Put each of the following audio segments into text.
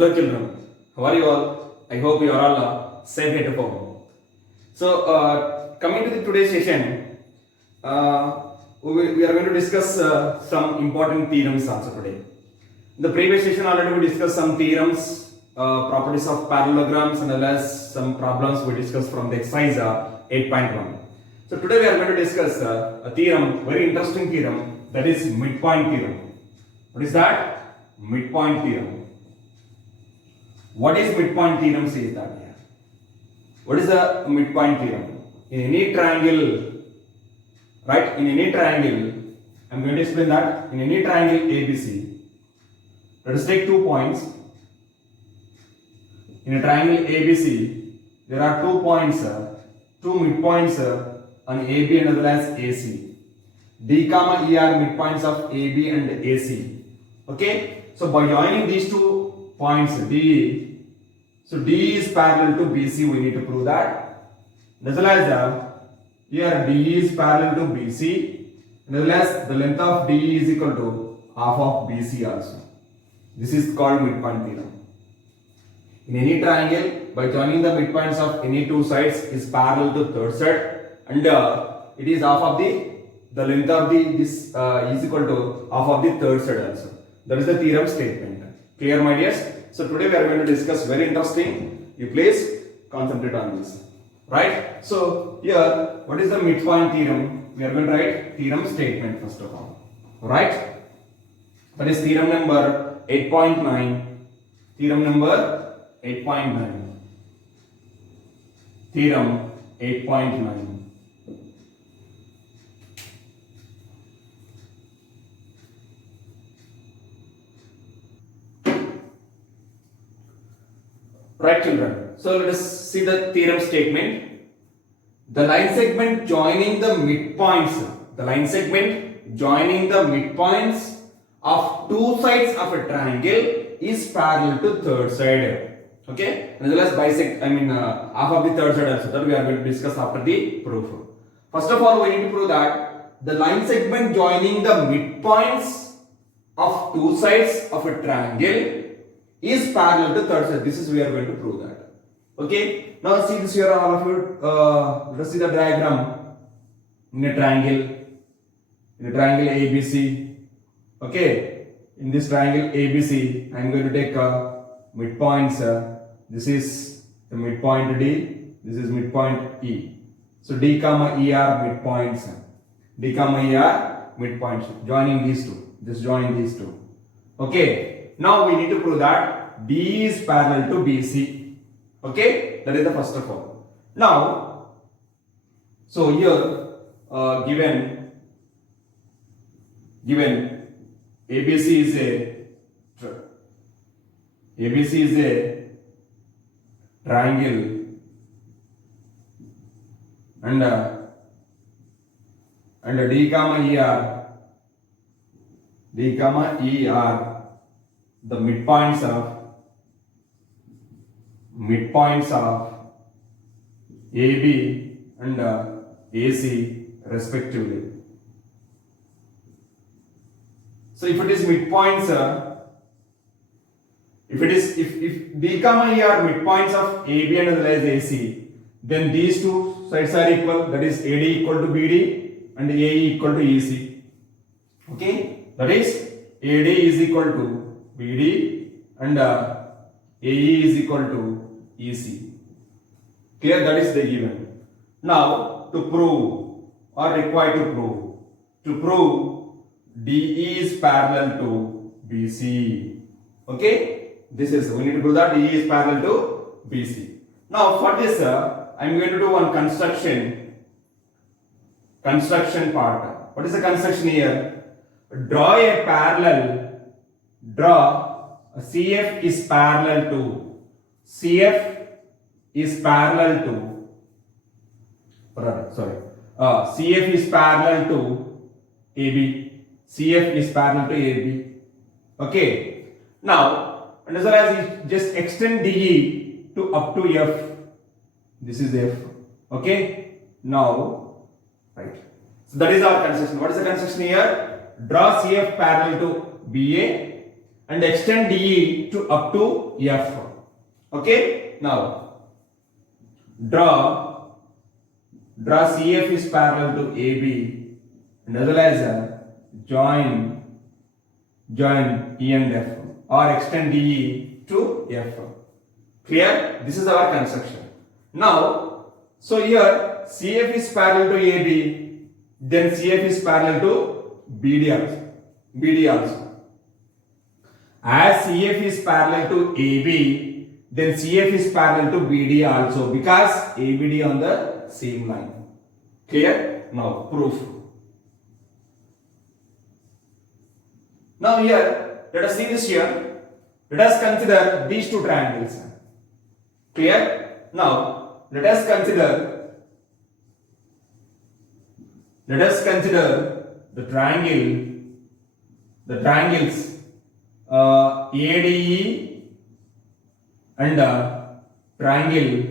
Hello children, how are you all? I hope you are all safe at home. So coming to the today's session, we are going to discuss some important theorems also today. In the previous session already we discussed some theorems, properties of parallelograms, and as well as some problems we discussed from the exercise 8.1. So today we are going to discuss a theorem, very interesting theorem, that is midpoint theorem. What is that? Midpoint theorem. What is midpoint theorem says that here. What is the midpoint theorem? In any triangle, right? In any triangle, I am going to explain that. In any triangle ABC, let us take 2 points. In a triangle ABC, there are 2 points, 2 midpoints on AB and as well as AC. D comma E are midpoints of AB and AC. Okay? So by joining these 2 points D, so D is parallel to BC, we need to prove that. As well as here D is parallel to BC, and as well as the length of D is equal to half of BC also. This is called midpoint theorem. In any triangle, by joining the midpoints of any 2 sides is parallel to third side, and it is half of the length of this is equal to half of the third side also. That is the theorem statement. Clear, my dears? So today we are going to discuss very interesting. You please concentrate on this. Right? So here, what is the midpoint theorem? We are going to write theorem statement first of all. Right? That is theorem number 8.9. Theorem number 8.9. Theorem 8.9. Right, children. So let us see the theorem statement. The line segment joining the midpoints. The line segment joining the midpoints of 2 sides of a triangle is parallel to third side. Okay? As well as bisect. Half of the third side also. That we are going to discuss after the proof. First of all, we need to prove that the line segment joining the midpoints of 2 sides of a triangle is parallel to third side. This is we are going to prove that. Okay. Now see this here, all of you. Let us see the diagram in a triangle. In a triangle ABC. Okay. In this triangle ABC, I am going to take midpoints. This is the midpoint D. This is midpoint E. So D comma E are midpoints. D comma E are midpoints. Joining these two. Just join these two. Okay. Now we need to prove that D is parallel to BC. Okay, that is the first of all. Now, so here given ABC is a triangle and D comma E are the midpoints of AB and AC respectively. So if it is midpoints, if D comma E are midpoints of AB and as well as AC, then these 2 sides are equal. That is AD equal to BD and AE equal to EC. Okay, that is AD is equal to BD and AE is equal to EC. Clear? That is the given. Now to prove or required to prove DE is parallel to BC. Okay? This is, we need to prove that DE is parallel to BC. Now for this I am going to do one construction part. What is the construction here? Draw CF is parallel to CF is parallel to AB. CF is parallel to AB. Okay. Now, and as well as just extend DE to up to F. This is F. Okay. Now, right. So that is our construction. What is the construction here? Draw CF parallel to BA and extend DE to up to F. Okay, now draw CF is parallel to AB and as well as join E and F or extend DE to F. Clear? This is our construction. Now, so here CF is parallel to AB, then CF is parallel to BD also. As CF is parallel to AB, then CF is parallel to BD also because ABD on the same line. Clear? Now proof. Now here, let us see this here. Let us consider these two triangles. Clear? Now let us consider the triangles ADE and triangle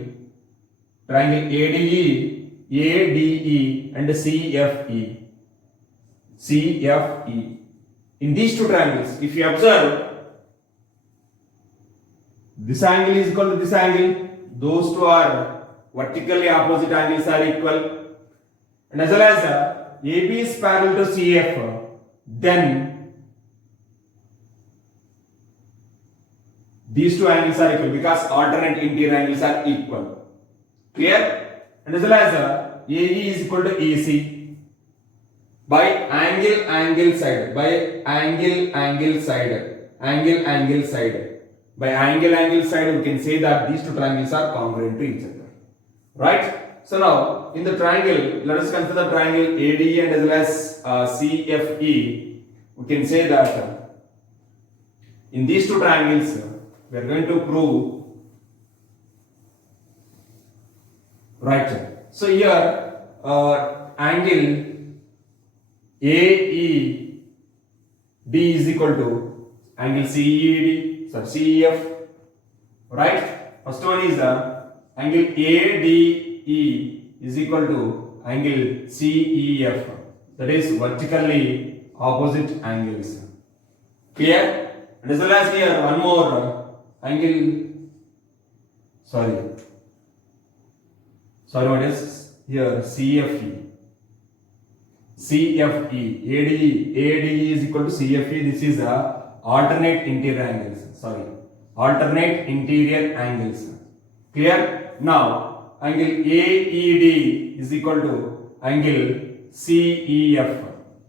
ADE and CFE. In these two triangles, if you observe, this angle is equal to this angle. Those two are vertically opposite angles are equal. And as well as AB is parallel to CF, then these two angles are equal because alternate interior angles are equal. Clear? And as well as AE is equal to AC. By angle side. By angle side, we can say that these two triangles are congruent to each other. Right? So now, in the triangle, let us consider the triangle ADE and as well as CFE. We can say that in these two triangles, we are going to prove. Right. So here, angle AED is equal to angle CEF. Right? First one is angle ADE is equal to angle CEF. That is vertically opposite angles. Clear? And as well as here one more angle. What is here? CFE. ADE is equal to CFE. This is alternate interior angles. Alternate interior angles. Clear? Now, angle AED is equal to angle CEF.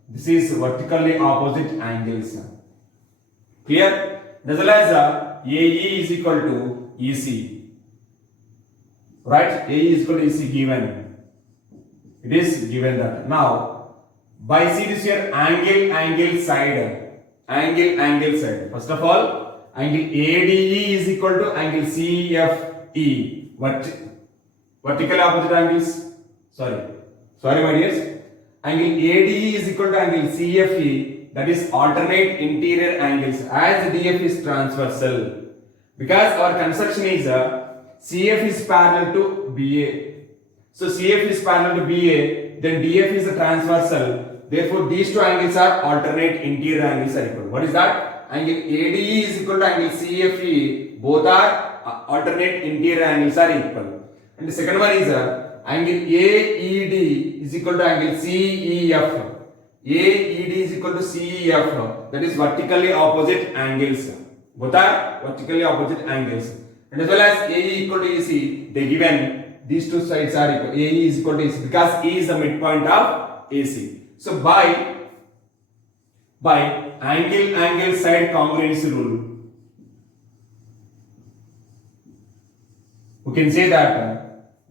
This is vertically opposite angles. Clear? As well as AE is equal to EC. Right? AE is equal to EC given. It is given that. Now, by see this here angle side. First of all, angle ADE is equal to angle CFE. Vertical opposite angles. Sorry my dears. Angle ADE is equal to angle CFE. That is alternate interior angles as DF is transversal. Because our construction is CF is parallel to BA. So CF is parallel to BA, then DF is a transversal. Therefore, these two angles are alternate interior angles are equal. What is that? Angle ADE is equal to angle CFE. Both are alternate interior angles are equal. And the second one is angle AED is equal to angle CEF. AED is equal to CEF. That is vertically opposite angles. Both are vertically opposite angles. And as well as AE equal to EC, they given these two sides are equal. AE is equal to EC because E is the midpoint of AC. So by angle side congruency rule, we can say that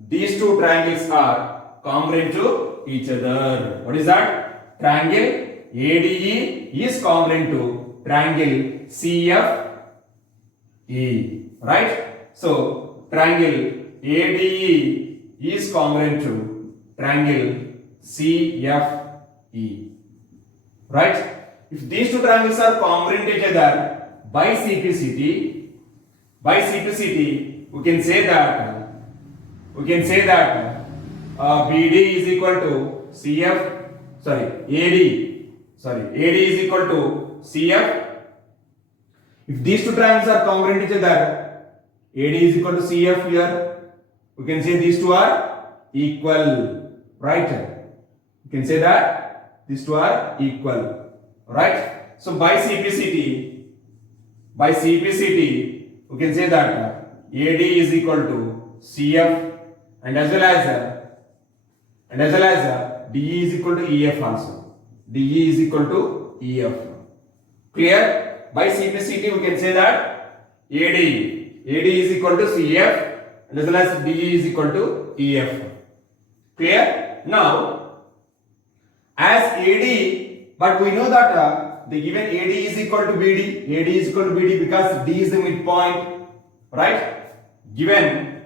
these two triangles are congruent to each other. What is that? Triangle ADE is congruent to triangle CFE. Right? So triangle ADE is congruent to triangle CFE. Right? If these two triangles are congruent to each other by CPCT, we can say that BD is equal to AD is equal to CF If these two triangles are congruent each other, AD is equal to CF here. We can say these two are equal, right? You can say that these two are equal, right? So by CPCT, we can say that AD is equal to CF and as well as DE is equal to EF also. DE is equal to EF. Clear? By CPCT we can say that AD is equal to CF and as well as DE is equal to EF. Clear? Now, as AD, but we know that the given AD is equal to BD. AD is equal to BD because D is the midpoint, right? Given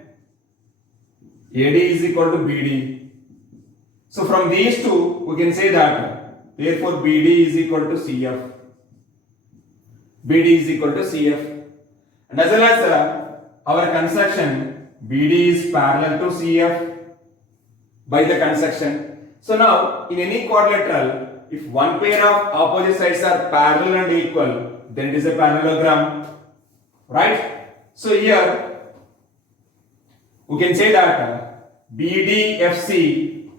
AD is equal to BD. So from these two, we can say that therefore BD is equal to CF. BD is equal to CF. And as well as our construction, BD is parallel to CF by the construction. So now, in any quadrilateral, if one pair of opposite sides are parallel and equal, then it is a parallelogram, right? So here, we can say that BDFC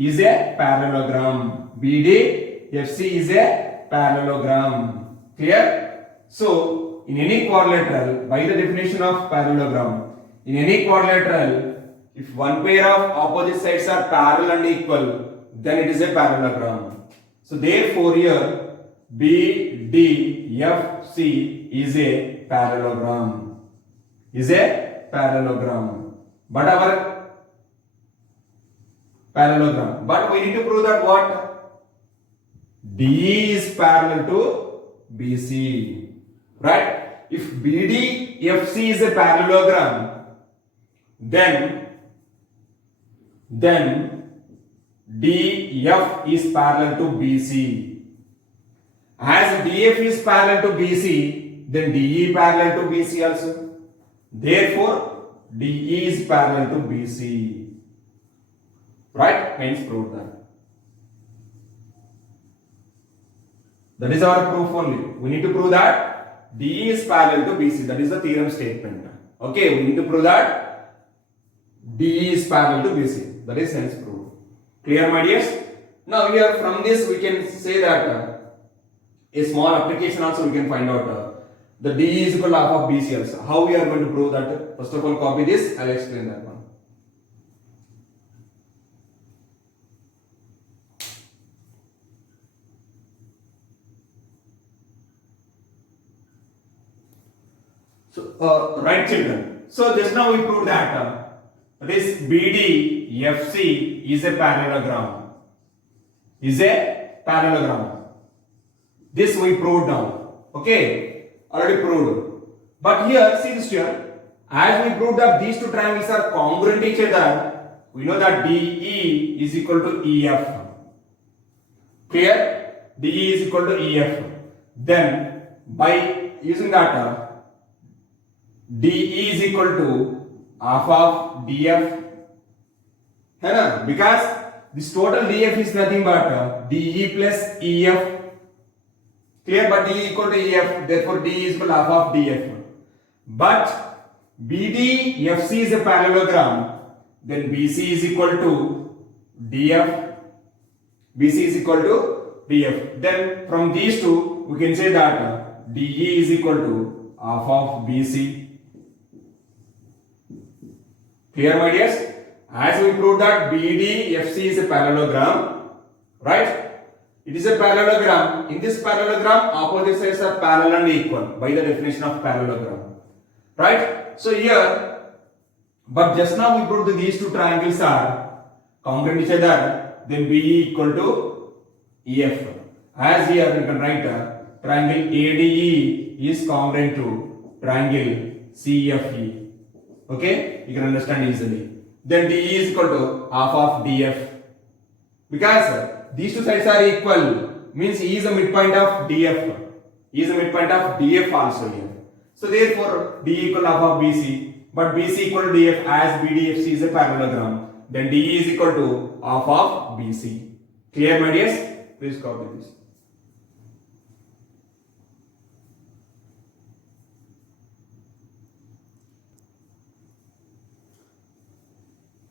is a parallelogram. BDFC is a parallelogram. Clear? So, in any quadrilateral, by the definition of parallelogram, in any quadrilateral, if one pair of opposite sides are parallel and equal, then it is a parallelogram. So, therefore, here BDFC is a parallelogram. But our parallelogram. But we need to prove that what? DE is parallel to BC. Right? If BDFC is a parallelogram, then DF is parallel to BC. As DF is parallel to BC, then DE parallel to BC also. Therefore, DE is parallel to BC. Right? Hence prove that. That is our proof only. We need to prove that DE is parallel to BC. That is the theorem statement. Okay, we need to prove that DE is parallel to BC. That is hence proved. Clear, my dears? Now here from this we can say that a small application also we can find out the DE is equal to half of BC also. How we are going to prove that? First of all, copy this. I will explain that one. So, right children. So just now we proved that this BDFC is a parallelogram. This we proved now. Okay, already proved. But here, see this here. As we proved that these two triangles are congruent each other, we know that DE is equal to EF. Clear? DE is equal to EF. Then by using that DE is equal to half of DF. Because this total DF is nothing but DE plus EF. Clear? But DE equal to EF, therefore DE is equal to half of DF. But BDFC is a parallelogram, then BC is equal to DF. BC is equal to DF. Then from these two, we can say that DE is equal to half of BC. Clear, my dears? As we proved that BDFC is a parallelogram, right? It is a parallelogram. In this parallelogram, opposite sides are parallel and equal by the definition of parallelogram, right? So here, but just now we proved that these two triangles are congruent each other, then BE equal to EF. As here we can write triangle ADE is congruent to triangle CFE. Okay, you can understand easily. Then DE is equal to half of DF. Because these two sides are equal, means E is a midpoint of DF. E is a midpoint of DF also here. So therefore, DE equal to half of BC. But BC equal to DF as BDFC is a parallelogram. Then DE is equal to half of BC. Clear, my dears? Please copy this.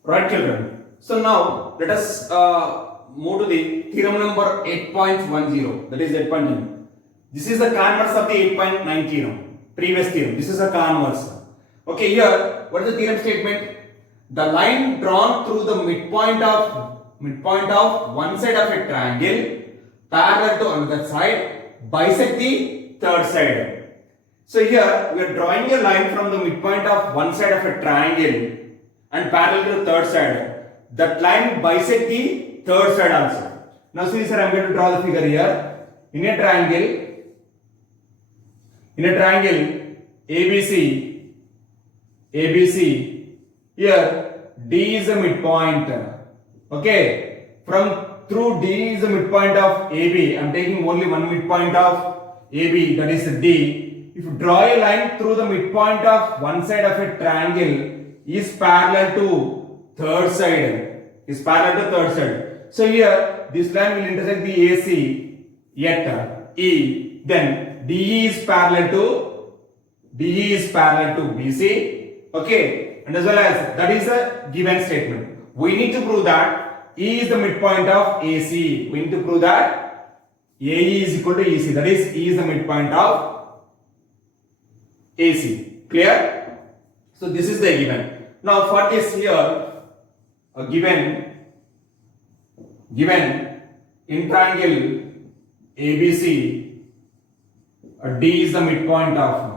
Right, children. So now let us move to the theorem number 8.10. That is 8.10. This is the converse of the 8.9 theorem. Previous theorem. This is a converse. Okay, here what is the theorem statement? The line drawn through the midpoint of one side of a triangle parallel to another side bisect the third side. So here we are drawing a line from the midpoint of one side of a triangle and parallel to the third side. That line bisect the third side also. Now see sir, I am going to draw the figure here. In a triangle ABC, here D is the midpoint. Okay, through D is the midpoint of AB. I am taking only one midpoint of AB, that is D. If you draw a line through the midpoint of one side of a triangle is parallel to third side. So here this line will intersect the AC at E. Then DE is parallel to BC. Okay, and as well as that is a given statement. We need to prove that E is the midpoint of AC. We need to prove that AE is equal to EC. That is E is the midpoint of AC. Clear? So this is the given. Now for this here, a given in triangle ABC, D is the midpoint of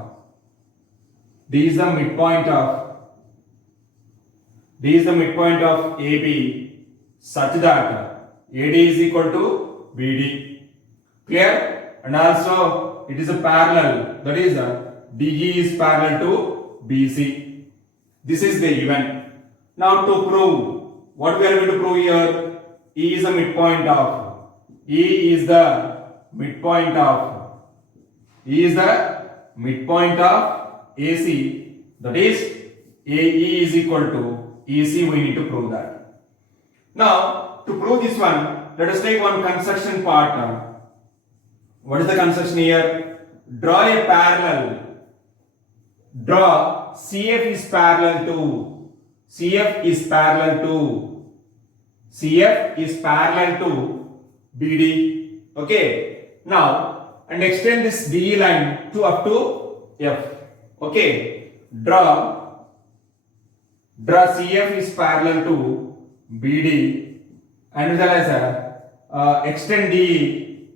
AB such that AD is equal to BD. Clear? And also it is a parallel, that is DE is parallel to BC. This is the given. Now to prove, what we are going to prove here? E is the midpoint of AC. That is AE is equal to EC. We need to prove that. Now to prove this one, let us take one construction part. What is the construction here? Draw a parallel. Draw CF is parallel to BD. Okay. Now and extend this DE line to up to F. Okay. Draw CF is parallel to BD and as well as extend DE.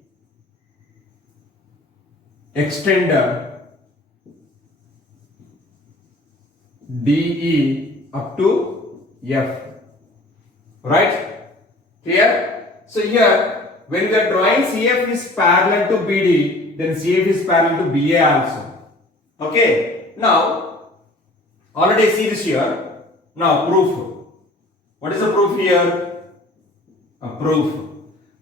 DE up to F. Right? Clear? So here, when we are drawing CF is parallel to BD, then CF is parallel to BA also. Okay? Now, already see this here. Now, proof. What is the proof here? A proof.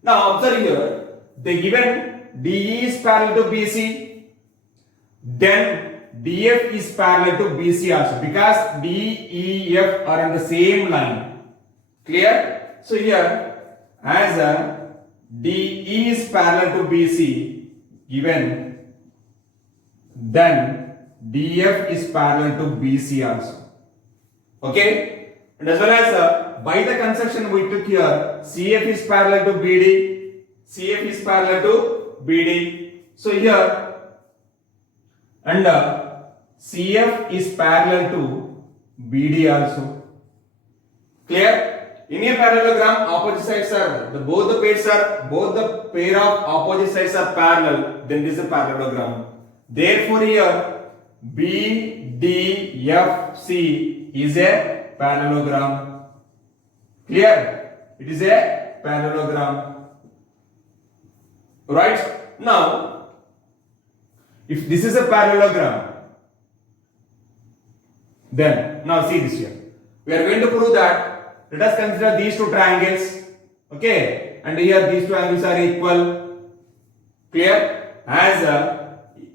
Now, observe here, the given DE is parallel to BC, then DF is parallel to BC also because DEF are in the same line. Clear? So here as a DE is parallel to BC given, then DF is parallel to BC also. Okay? And as well as by the construction we took here, CF is parallel to BD. So here and CF is parallel to BD also. Clear? In a parallelogram, opposite sides are both the pair of opposite sides are parallel. Then this is a parallelogram. Therefore, here BDFC is a parallelogram. Clear? It is a parallelogram. Right? Now, if this is a parallelogram, then now see this here. We are going to prove that. Let us consider these two triangles. Okay, and here these two angles are equal. Clear? As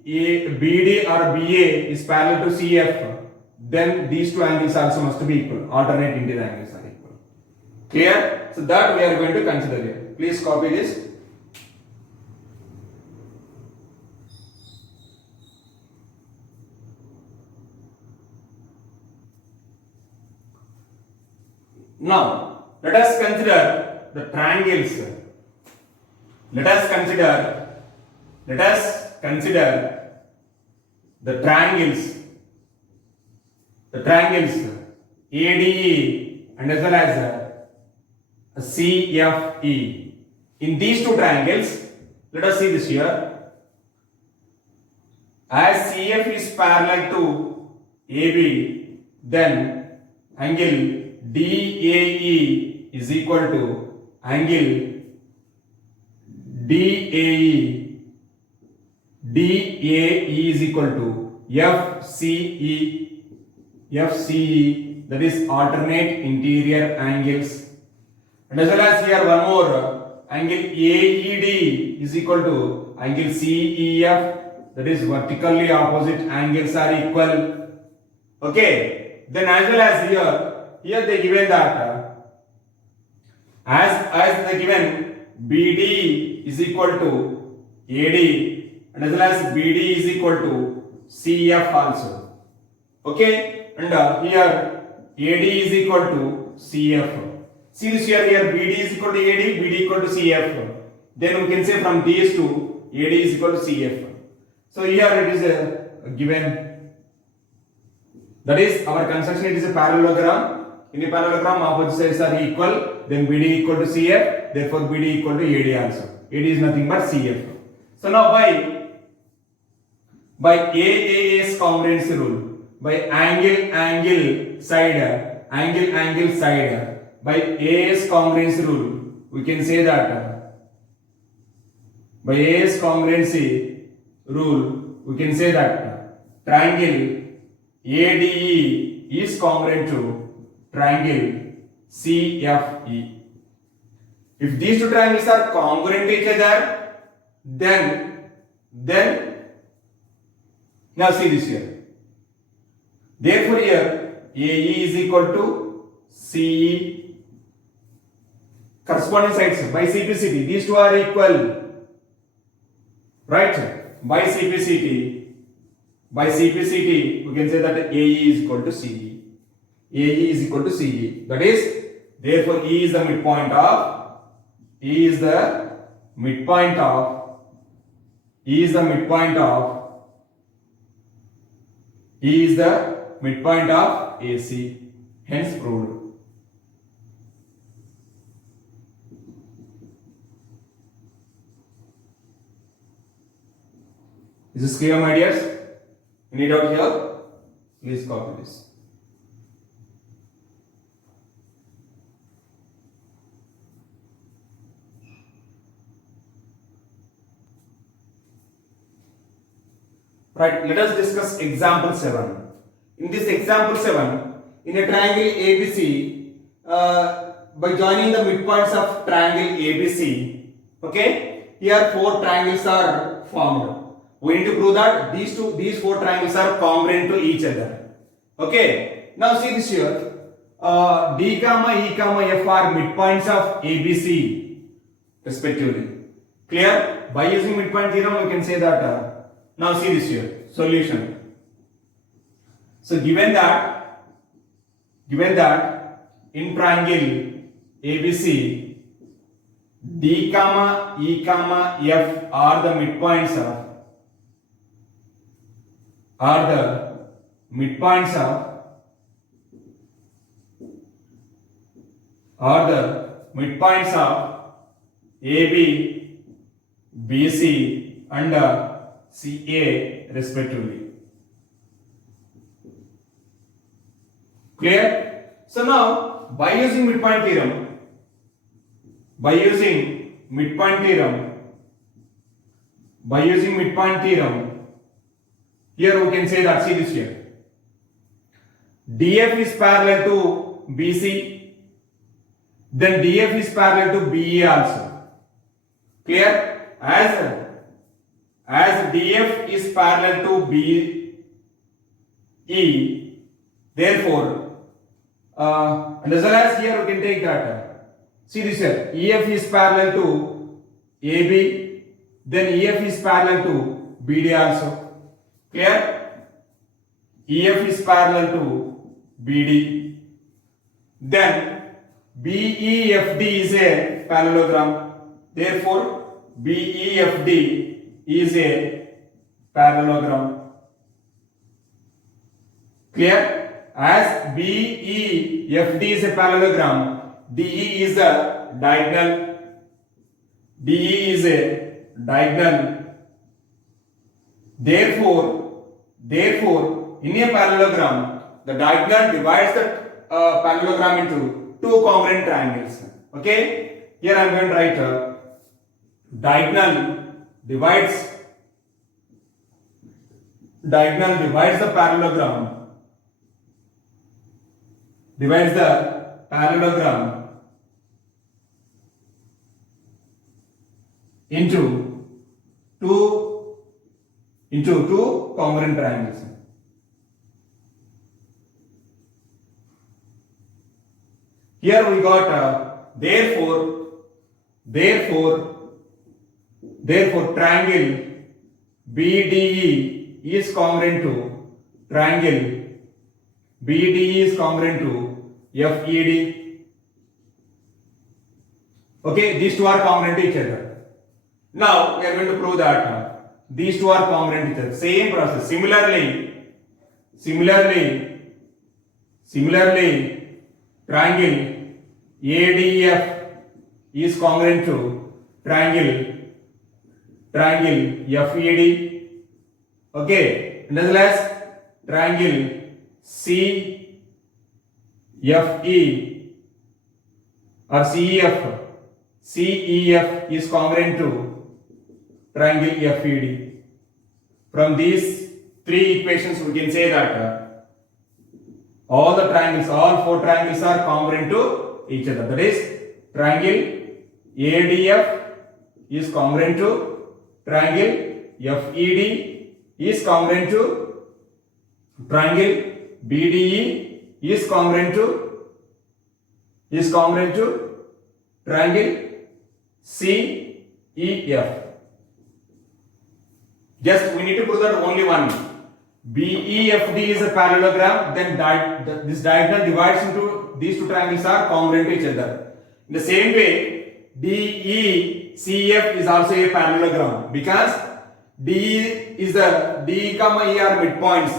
BD or BA is parallel to CF, then these two angles also must be equal. Alternate interior angles are equal. Clear? So that we are going to consider here. Please copy this. Now let us consider the triangles. Let us consider the triangles ADE and as well as CFE. In these two triangles, let us see this here. As CF is parallel to AB, then angle DAE is equal to angle DAE is equal to FCE, that is alternate interior angles. And as well as here one more, angle AED is equal to angle CEF, that is vertically opposite angles are equal. Okay, then as well as here they given that as they given BD is equal to AD and as well as BD is equal to CF also. Okay, and here AD is equal to CF. See this here BD is equal to AD, BD equal to CF. Then we can say from these two AD is equal to CF. So here it is given, that is our construction, it is a parallelogram. In a parallelogram opposite sides are equal, then BD equal to CF, therefore BD equal to AD also. AD is nothing but CF. So now by AA's congruency rule, by angle side, by A's congruency rule, we can say that by A's congruency rule, we can say that triangle ADE is congruent to triangle CFE. If these two triangles are congruent to each other, then now see this here. Therefore here AE is equal to CE. Corresponding sides by CPCT, these two are equal, right? By CPCT, we can say that AE is equal to CE. AE is equal to CE. That is, therefore E is the midpoint of AC. Hence proved. Is this clear, my dears? Any doubt here? Please copy this. Right, let us discuss example 7. In this example 7, in a triangle ABC, by joining the midpoints of triangle ABC, okay, here 4 triangles are formed. We need to prove that these 4 triangles are congruent to each other. Okay, now see this here. D comma E comma F are midpoints of ABC respectively. Clear? By using midpoint theorem, we can say that. Now see this here. Solution. So given that in triangle ABC, D comma E comma F are the midpoints of AB, BC and CA respectively. Clear? So now by using midpoint theorem, here we can say that, see this here. DF is parallel to BC, then DF is parallel to BE also. Clear? As DF is parallel to BE, therefore, and as well as here we can take that. See this here. EF is parallel to AB, then EF is parallel to BD also. Clear? EF is parallel to BD. Then BEFD is a parallelogram. Therefore, BEFD is a parallelogram. Clear? As BEFD is a parallelogram, DE is a diagonal. DE is a diagonal. Therefore, in a parallelogram, the diagonal divides the parallelogram into two congruent triangles. Okay? Here I am going to write diagonal divides the parallelogram. Divides the parallelogram into two congruent triangles. Here we got therefore triangle BDE is congruent to triangle BDE is congruent to FED. Okay, these two are congruent to each other. Now we are going to prove that these two are congruent to each other. Same process. Similarly, triangle ADF is congruent to triangle FED. Okay, and as well as triangle CFE or CEF is congruent to triangle FED. From these three equations, we can say that all four triangles are congruent to each other. That is, triangle ADF is congruent to triangle FED is congruent to triangle BDE is congruent to triangle CEF. Just we need to prove that only one. BEFD is a parallelogram, then this diagonal divides into these two triangles are congruent to each other. In the same way, DECF is also a parallelogram because DE are midpoints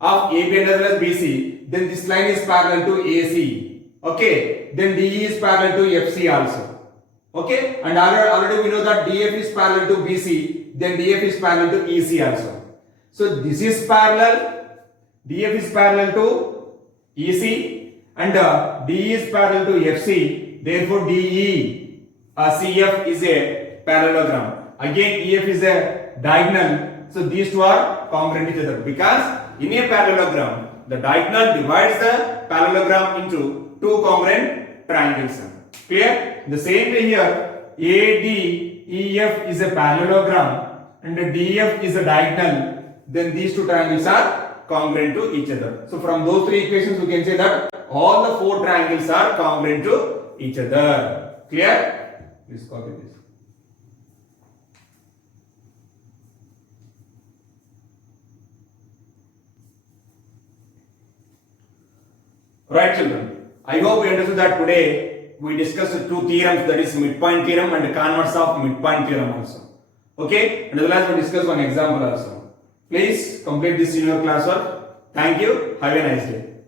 of AB and as well as BC. Then this line is parallel to AC. Okay. Then DE is parallel to FC also. Okay. And already we know that DF is parallel to BC. Then DF is parallel to EC also. So this is parallel. DF is parallel to EC and DE is parallel to FC. Therefore, CF is a parallelogram. Again, EF is a diagonal. So these two are congruent to each other because in a parallelogram, the diagonal divides the parallelogram into two congruent triangles. Clear? The same way here, ADEF is a parallelogram and DF is a diagonal. Then these two triangles are congruent to each other. So from those three equations, we can say that all the four triangles are congruent to each other. Clear? Please copy this. Right, children. I hope you understood that today we discussed two theorems, that is midpoint theorem and converse of midpoint theorem also. Okay? And as well as we discussed one example also. Please complete this in your classwork. Thank you. Have a nice day.